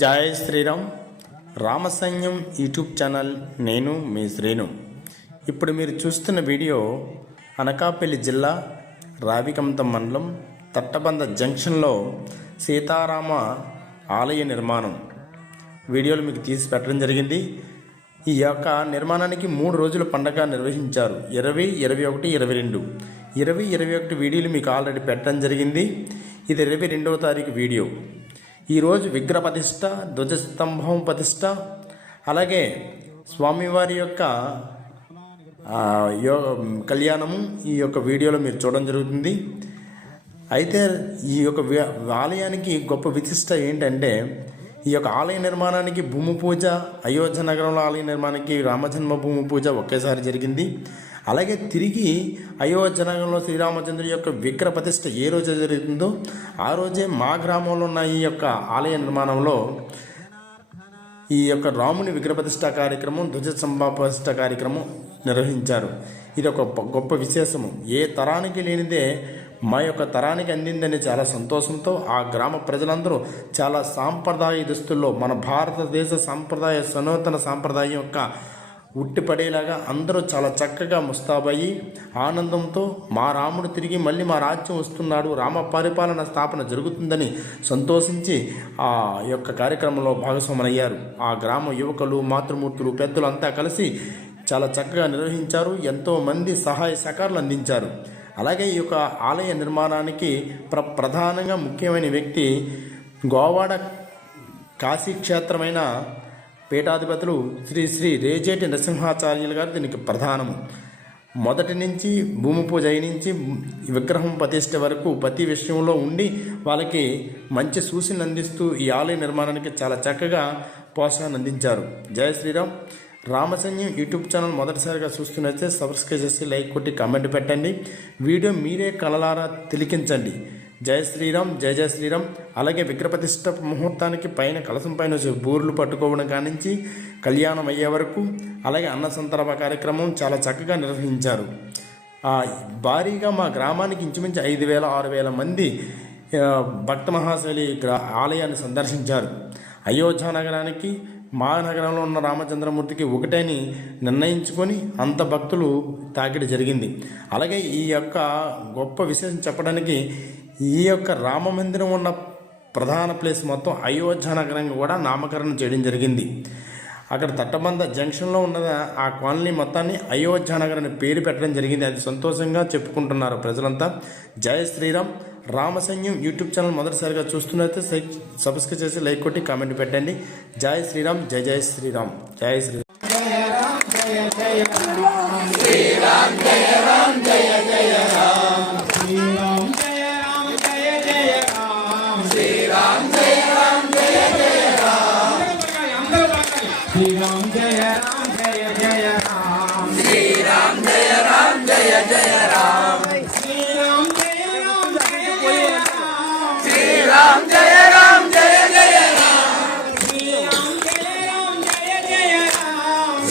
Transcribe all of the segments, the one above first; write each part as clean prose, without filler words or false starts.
జై Sriram. రామసైన్యం YouTube channel. నేను మీ శ్రీను. ఇప్పుడు మీరు చూస్తున్న వీడియో అనకాపల్లి జిల్లా రావికంతం మండలం తట్టబంద జంక్షన్లో సీతారామ ఆలయ నిర్మాణం వీడియోలు మీకు తీసి పెట్టడం జరిగింది. ఈ యొక్క నిర్మాణానికి 3 రోజుల పండగ నిర్వహించారు. 20, 21, 22. 20, 21 వీడియోలు మీకు ఆల్రెడీ పెట్టడం జరిగింది. ఇది 22వ తారీఖు వీడియో. ఈరోజు విగ్రహ ప్రతిష్ట, ధ్వజస్తంభం ప్రతిష్ట, అలాగే స్వామివారి యొక్క కళ్యాణము ఈ యొక్క వీడియోలో మీరు చూడడం జరుగుతుంది. అయితే ఈ యొక్క ఆలయానికి గొప్ప విశిష్ట ఏంటంటే, ఈ యొక్క ఆలయ నిర్మాణానికి భూమి పూజ, అయోధ్య నగరంలో ఆలయ నిర్మాణానికి రామజన్మ భూమి పూజ ఒకేసారి జరిగింది. అలాగే తిరిగి అయోధ్య నగరంలో శ్రీరామచంద్రుడి యొక్క విగ్రహ ప్రతిష్ట ఏ రోజు జరుగుతుందో ఆ రోజే మా గ్రామంలో ఉన్న ఈ యొక్క ఆలయ నిర్మాణంలో ఈ యొక్క రాముని విగ్రహ ప్రతిష్ట కార్యక్రమం, ధ్వజస్తంభ ప్రతిష్ట కార్యక్రమం నిర్వహించారు. ఇది ఒక గొప్ప విశేషము. ఏ తరానికి లేనిదే మా యొక్క తరానికి అందిందని చాలా సంతోషంతో ఆ గ్రామ ప్రజలందరూ చాలా సాంప్రదాయ దుస్తుల్లో మన భారతదేశ సాంప్రదాయ సనాతన సాంప్రదాయం యొక్క ఉట్టిపడేలాగా అందరూ చాలా చక్కగా ముస్తాబయ్యి ఆనందంతో మా రాముడు తిరిగి మళ్ళీ మా రాజ్యం వస్తున్నాడు, రామ పరిపాలన స్థాపన జరుగుతుందని సంతోషించి ఆ యొక్క కార్యక్రమంలో భాగస్వాములయ్యారు. ఆ గ్రామ యువకులు, మాతృమూర్తులు, పెద్దలు అంతా కలిసి చాలా చక్కగా నిర్వహించారు. ఎంతోమంది సహాయ సహకారాలు అందించారు. అలాగే ఈ యొక్క ఆలయ నిర్మాణానికి ప్రధానంగా ముఖ్యమైన వ్యక్తి గోవాడ కాశీక్షేత్రమైన పీఠాధిపతులు శ్రీ శ్రీ రేజేటి నరసింహాచార్యులు గారు దీనికి ప్రధానము. మొదటి నుంచి భూమి పూజ నుంచి విగ్రహం ప్రతిష్ఠ వరకు ప్రతి విషయంలో ఉండి వాళ్ళకి మంచి సూచనలు అందిస్తూ ఈ ఆలయ నిర్మాణానికి చాలా చక్కగా ప్రోత్సాహాన్ని అందించారు. జై శ్రీరామ్. రామసైన్యం యూట్యూబ్ ఛానల్ మొదటిసారిగా చూస్తున్నట్లయితే సబ్స్క్రైబ్ చేసి లైక్ కొట్టి కామెంట్ పెట్టండి. వీడియో మీరే కళ్ళలారా తిలకించండి. జై శ్రీరామ్, జై జై శ్రీరామ్. అలాగే విగ్రహ ప్రతిష్ఠ ముహూర్తానికి పైన కలసం పైన బూర్లు పట్టుకోవడం కానించి కళ్యాణం అయ్యే వరకు, అలాగే అన్న సంతర్పణ కార్యక్రమం చాలా చక్కగా నిర్వహించారు. భారీగా మా గ్రామానికి ఇంచుమించు 5,000, 6,000 మంది భక్త మహాశైలి ఆలయాన్ని సందర్శించారు. అయోధ్య నగరానికి మా నగరంలో ఉన్న రామచంద్రమూర్తికి ఒకటని నిర్ణయించుకొని అంత భక్తులు తాకిడి జరిగింది. అలాగే ఈ యొక్క గొప్ప విశేషం చెప్పడానికి ఈ యొక్క రామ మందిరం ఉన్న ప్రధాన ప్లేస్ మొత్తం అయోధ్య నగరంగా కూడా నామకరణం చేయడం జరిగింది. అక్కడ తట్టబంద జంక్షన్లో ఉన్న ఆ కాలనీ మొత్తాన్ని అయోధ్య నగర్ అని పేరు పెట్టడం జరిగింది. అది సంతోషంగా చెప్పుకుంటున్నారు ప్రజలంతా. జై శ్రీరామ్. రామసైన్యం యూట్యూబ్ ఛానల్ మొదటిసారిగా చూస్తున్నట్లయితే సబ్స్క్రైబ్ చేసి లైక్ కొట్టి కామెంట్ పెట్టండి. జై శ్రీరామ్, జై జై శ్రీరామ్. జై శ్రీరామ్. శ్రీరామ్ జయ రామ్ జయ జయ రామ్. శ్రీరామ్ జయ రామ్ జయ జయ రామ్. శ్రీరామ్ జయ రామ్ జయ జయ రామ్. శ్రీరామ్ జయ రామ్ జయ జయ రామ్. శ్రీరామ్ జయ రామ్ జయ జయ రామ్.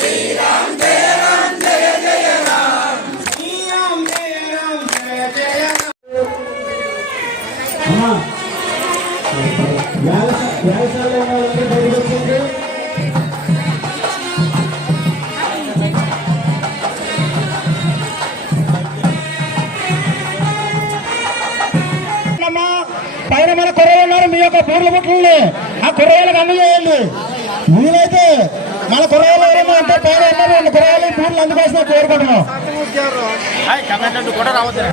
శ్రీరామ్ జయ రామ్ జయ జయ రామ్. శ్రీరామ్ జయ రామ్ జయ జయ రామ్. పైన మన కుర్రలు ఉన్నారు, మీ యొక్క బూర్ల బుట్టలని ఆ కుర్రలకు అందజేయండి. మీరైతే మన కుర్రలు ఎవరైనా ఉంటే పైన ఉన్నారు కుర్రలు బూర్లు అందుకోసం కోరుకుంటున్నాం.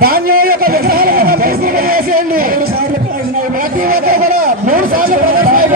ధాన్యం యొక్క విగ్రహాలు చేసేయండి. ప్రతి ఒక్కరు కూడా 3 సార్లు ప్రదర్శన.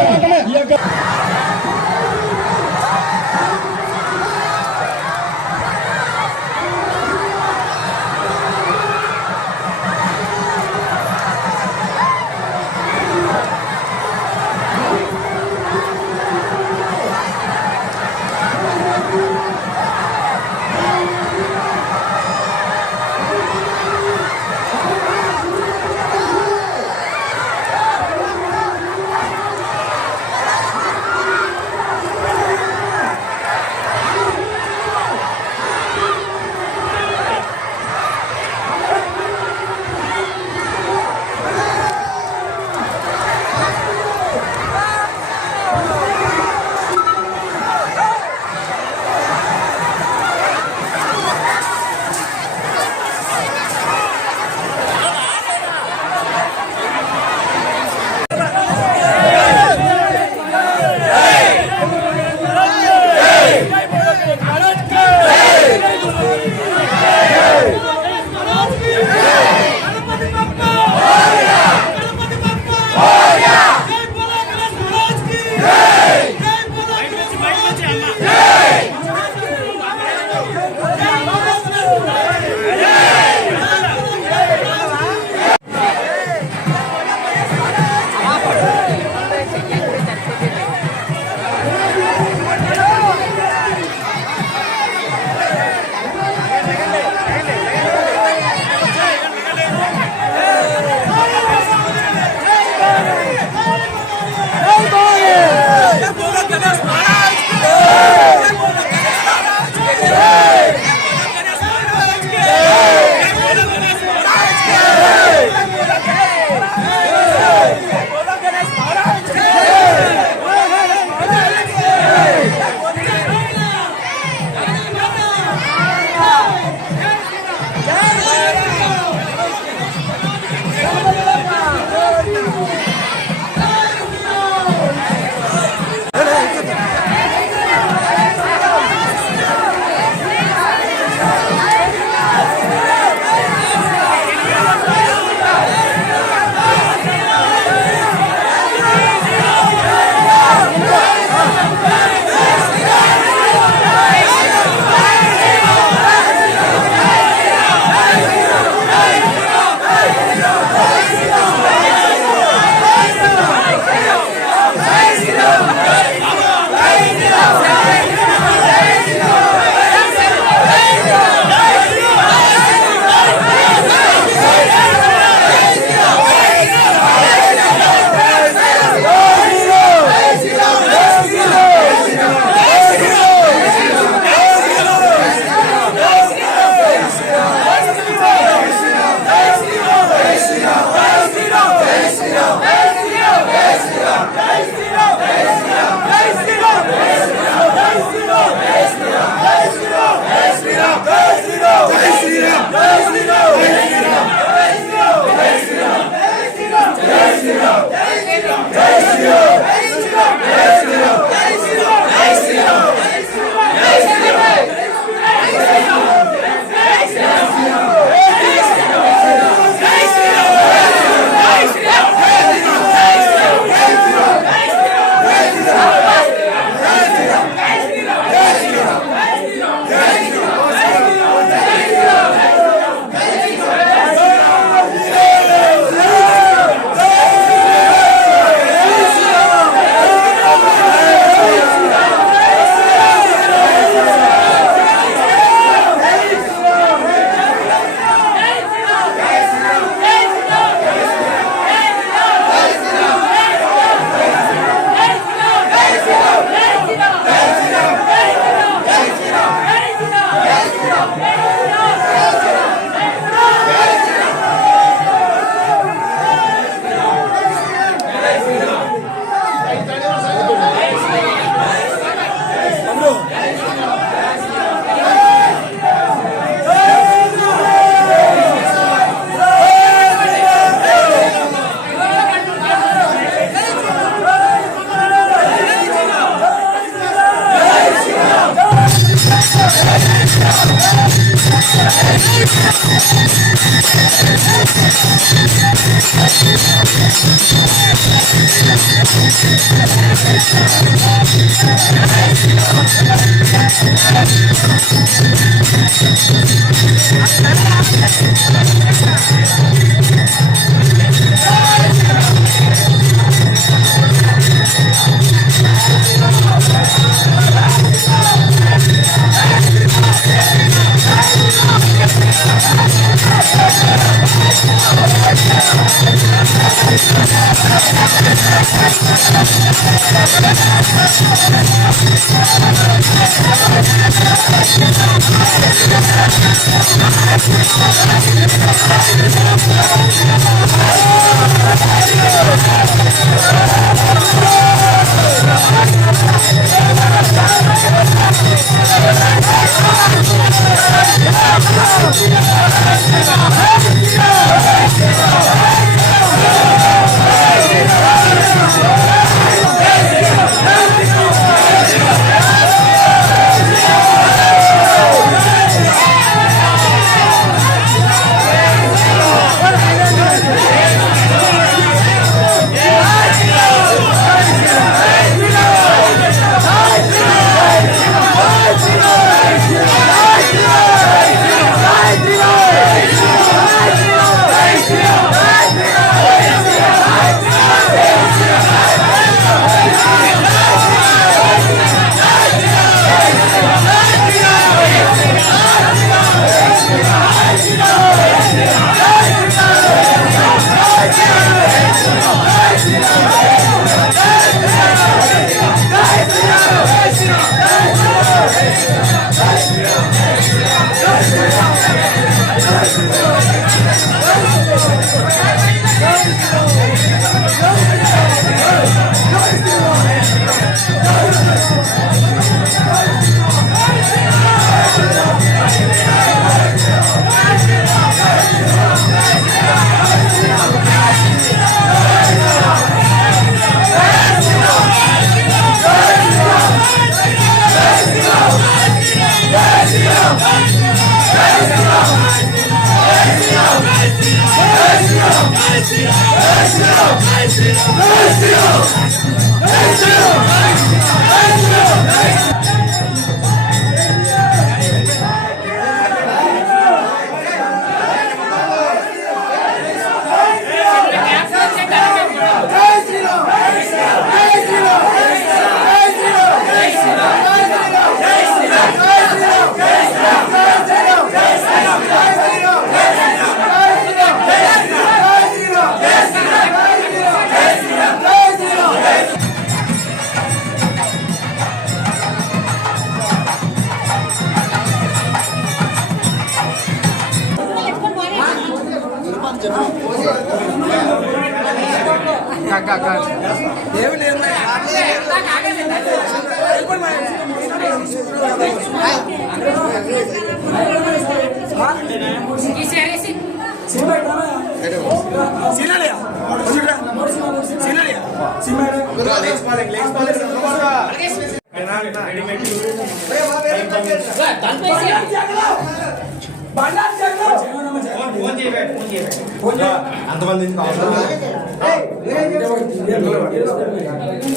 అంతమంది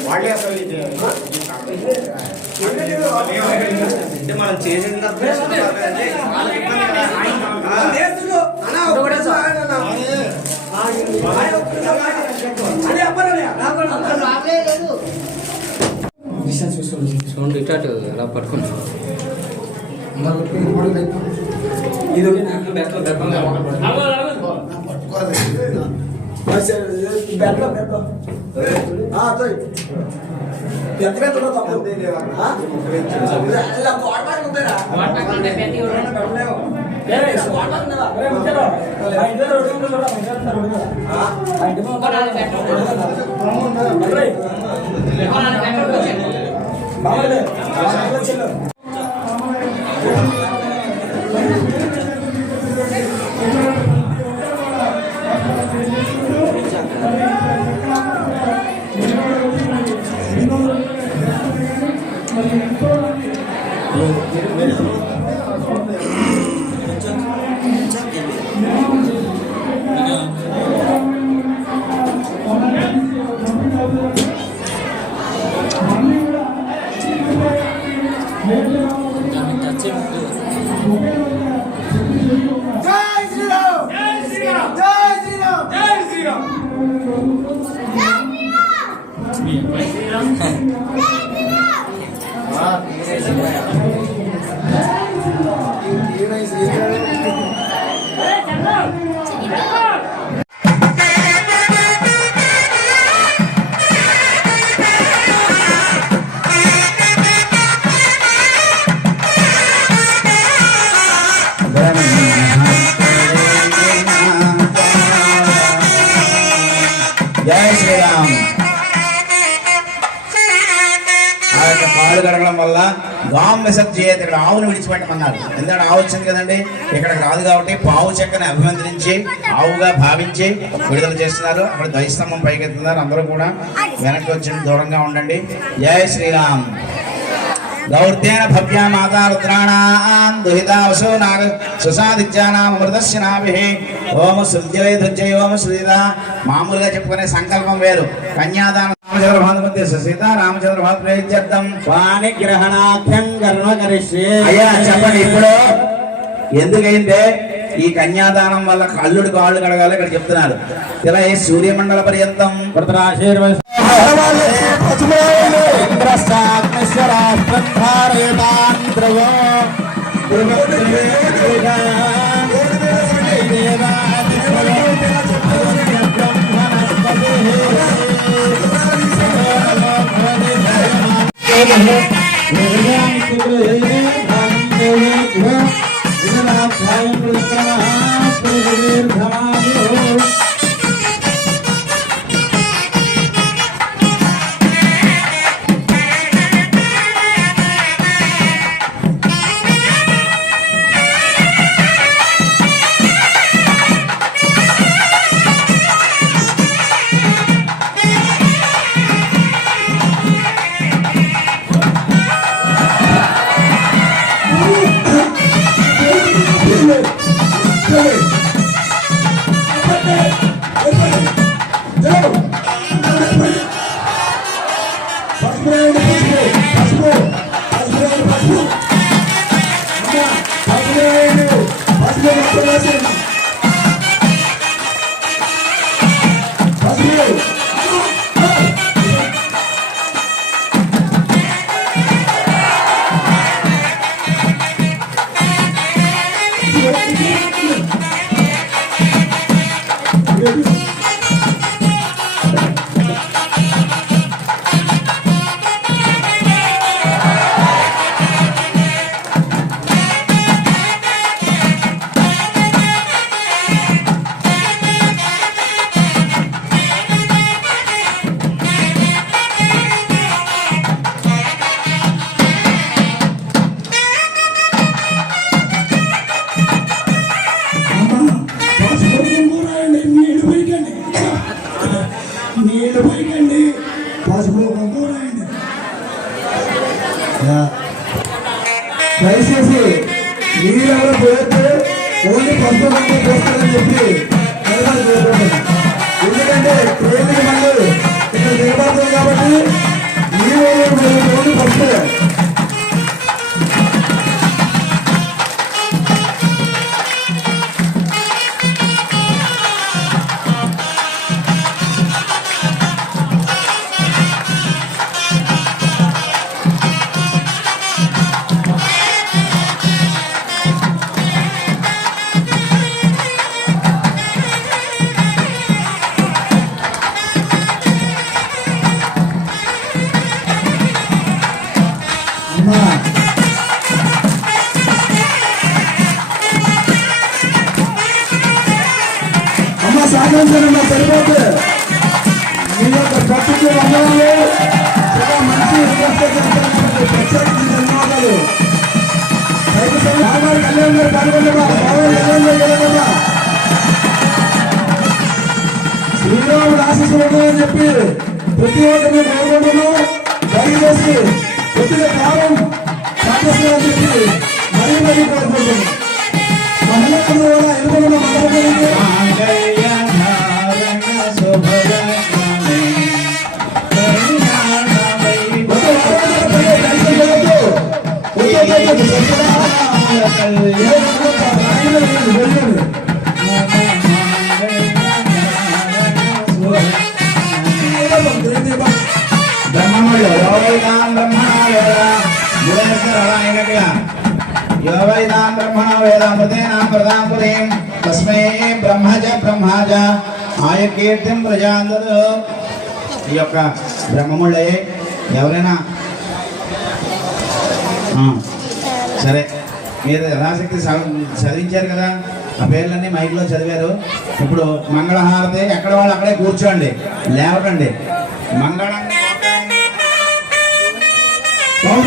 వాళ్ళే అసలు అంటే మనం చేసిన సౌండ్ ఇటాటు అలా పట్టుకుంటాం జై శ్రీరామ్. ఆ యొక్క పాలు కడగడం వల్ల గాం విసర్జేత, ఇక్కడ ఆవును విడిచిపెట్టమన్నారు. ఎందుకంటే ఆవు వచ్చింది కదండి, ఇక్కడికి రాదు కాబట్టి పావు చెక్కని అభిమంత్రించి ఆవుగా భావించి విడుదల చేస్తున్నారు. అక్కడ ధ్వజస్తంభం పైకెత్తున్నారు. అందరూ కూడా వెనక్కి వచ్చి దూరంగా ఉండండి. జై శ్రీరామ్. గౌర్తేన భవ్యా మాతా రుద్రాణాం దుహితావసో నాగ సుసాదిత్యానాం అమృతస్య నాభిః ఓం శృత్యై ధుజ్జై ఓం శ్రీద. మామూలుగా చెప్పుకునే సంకల్పం వేరు. కన్యాదాన రామచంద్ర భానుమతి సీత రామచంద్ర భాను ప్రయత్నం వాణి గ్రహణాఖ్యం కర్మ కరిష్యే. అయ్యా చెప్పండి, ఇప్పుడు ఎందుకైందే ఈ కన్యాదానం వల్ల అల్లుడి కాళ్ళు కడగాలి ఇక్కడ చెప్తున్నారు. ఇలా ఏ సూర్యమండల పర్యంతం దయచేసి మీరెవరు పోతే ఓన్లీ పసుపు రంగు పోస్తారని చెప్పి నిలబడి చేయబడ్డాను. ఎందుకంటే ట్రైనింగ్ మళ్ళీ ఇక్కడ నిలబడుతుంది కాబట్టి మీ ఓన్లీ పసుపు. అమ్మ సాగించండి సరిపోతే మీ యొక్క పట్టుకు వందనాలు చాలా మంచి ప్రత్యేకించి ధన్యవాదాలు. బాబాయ్ కళ్యాణ్ గారు పాల్గొండగా బాబాయ్ కళ్యాణ్ గారు గెలవగా శ్రీరాముడు ఆశీస్సులు ఉన్నాయని చెప్పి ప్రతి ఒక్కరిని కోరుకుంటున్నాను. దయచేసి కొద్దిగా కాలం సాధిస్తారని చెప్పి మరీ కోరుకుంటున్నాను. మహిళలందరూ కూడా ఎన్నుకున్న మండపం తస్మై బ్రహ్మజ బ్రహ్మజ ఆయ కీర్తిం ప్రజాందరు. ఈ యొక్క బ్రహ్మముళ్ళే ఎవరైనా సరే మీరు యథాశక్తి చదివించారు కదా, ఆ పేర్లన్నీ మైక్లో చదివారు. ఇప్పుడు మంగళహారతి ఎక్కడ వాళ్ళు అక్కడే కూర్చోండి, లేవకండి. మంగళం ఓం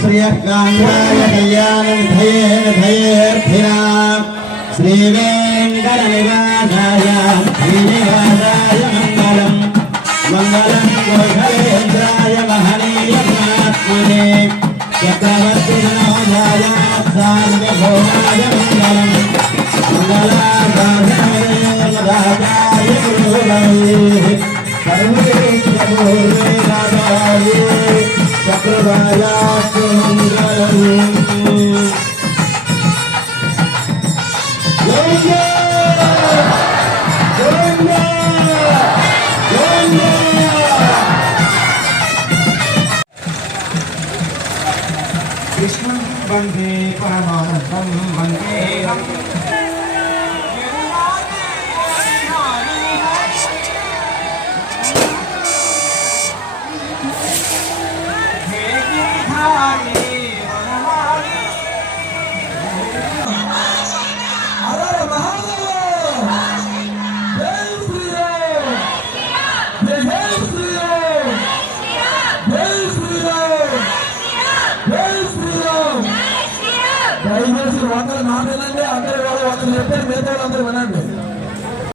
శ్రీయకాంతాయ కళ్యాణనిధయేర్థినాం శ్రీ వెంకటనివాసాయ శ్రీనివాసాయ మంగళం. మంగళం గోఘరేంద్రాయ మహనీయ మహాత్మనే చక్రవర్తి మనోజాయ సార్వభౌమాయ మంగళం. మంగళాదాయ గురువే సర్వేశ్వరూపే చక్రవాయాస్తు మంగళం. కృష్ణ వందే పరమానందం వందే దయచేసి వందలు నా వినండి, అందరూ వాళ్ళు వందలు చెప్పారు, మిగతా వాళ్ళందరూ వినండి.